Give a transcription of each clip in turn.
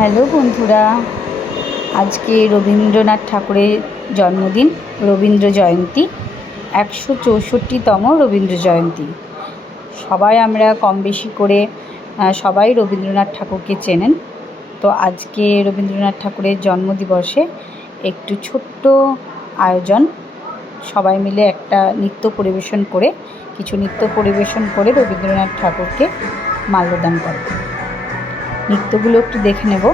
Hello বন্ধুরা, আজকে রবীন্দ্রনাথ ঠাকুরের জন্মদিন, রবীন্দ্র জয়ন্তী, 164তম রবীন্দ্র জয়ন্তী। সবাই আমরা কম বেশি করে সবাই রবীন্দ্রনাথ ঠাকুরকে চেনেন। তো আজকে রবীন্দ্রনাথ ঠাকুরের জন্মদিবসে একটু ছোট্ট আয়োজন, সবাই মিলে একটা নৃত্য পরিবেশন করে রবীন্দ্রনাথ ঠাকুরকে মাল্যদান করে। নৃত্যগুলো একটু দেখে নেব।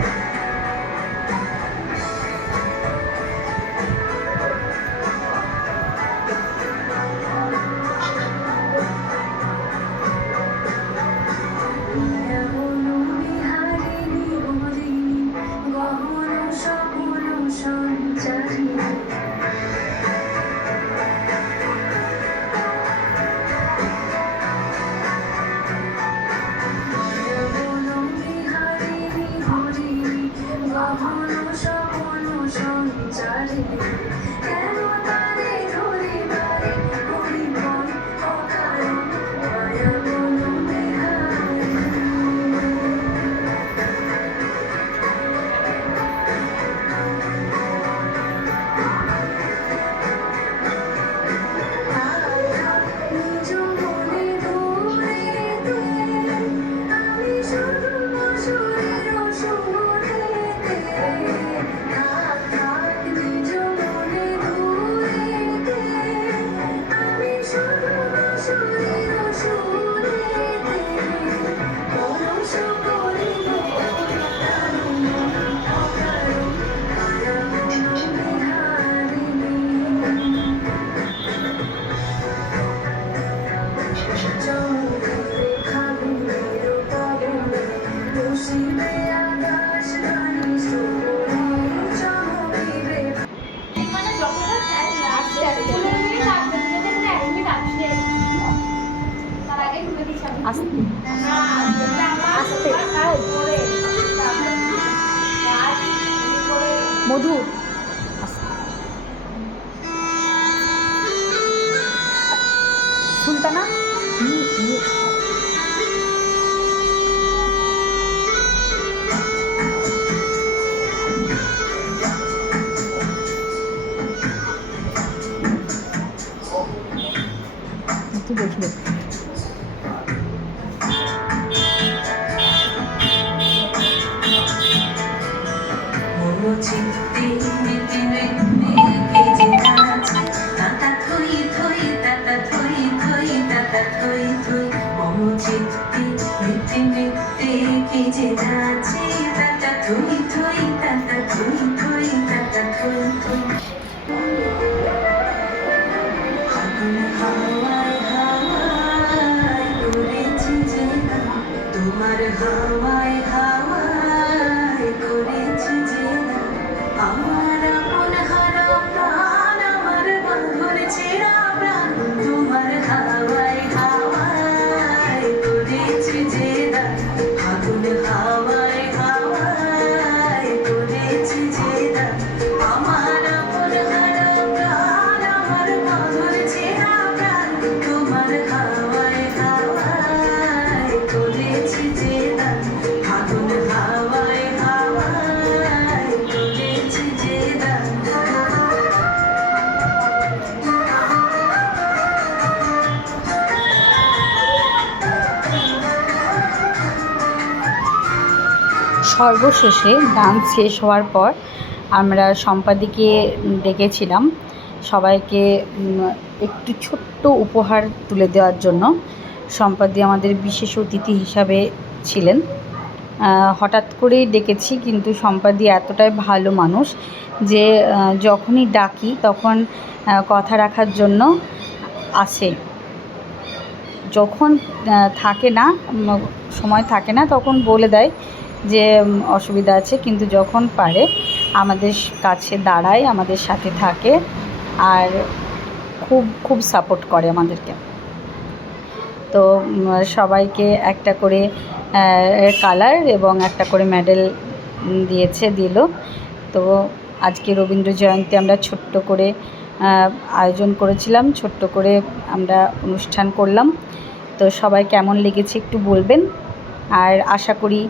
মধু সুলতানা দেখলে তোমার হাওয়ায় হাওয়ায় করেছি যে আমার মন হারা প্রাণ, আমার বন্ধুর ছেঁড়া প্রাণ, তোমার হাওয়ায় হাওয়ায় করেছি যে ফাগুন হাওয়ায় হাওয়ায় করেছি যে আমার মন হারা প্রাণ, আমার বন্ধুর ছেঁড়া প্রাণ, তোমার হাওয়ায় হাওয়ায় করেছি যে ফাগুন হাওয়ায় হাওয়ায় করেছি যে সর্বশেষে ডান্স শেষ হওয়ার পর আমরা সম্পাদিকে ডেকেছিলাম সবাইকে একটু ছোট্ট উপহার তুলে দেওয়ার জন্য। সম্পাদি আমাদের বিশেষ অতিথি হিসাবে ছিলেন। হঠাৎ করেই ডেকেছি, কিন্তু সম্পাদি এতটাই ভালো মানুষ যে যখনই ডাকি তখন কথা রাখার জন্য আসে। যখন সময় থাকে না তখন বলে দেয় যে অসুবিধা আছে, কিন্তু যখন পারে আমাদের কাছে দাঁড়ায়, আমাদের সাথে থাকে আর খুব সাপোর্ট করে আমাদেরকে। তো সবাইকে একটা করে কালার এবং একটা করে মেডেল দিল। তো আজকে রবীন্দ্র জয়ন্তী আমরা ছোট্ট করে আয়োজন করেছিলাম, ছোট্ট করে আমরা অনুষ্ঠান করলাম। তো সবাই কেমন লেগেছে একটু বলবেন। আর আশা করি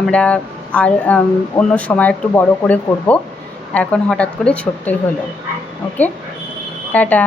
আমরা আর অন্য সময় একটু বড় করে করব, এখন হঠাৎ করে ছোট্টই হলো। ওকে, টাটা।